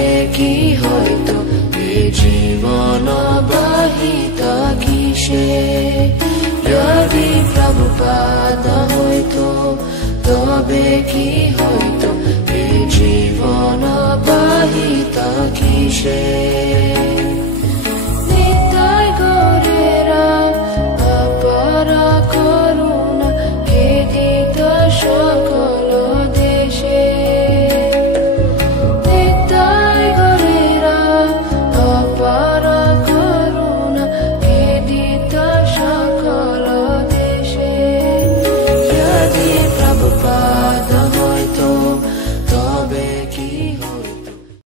তবে কি হইতো এই জীবন বাহিতা কিসে যদি প্রভুপাদ হইতো তবে কি হইতো এই জীবন বাহিতা কিসে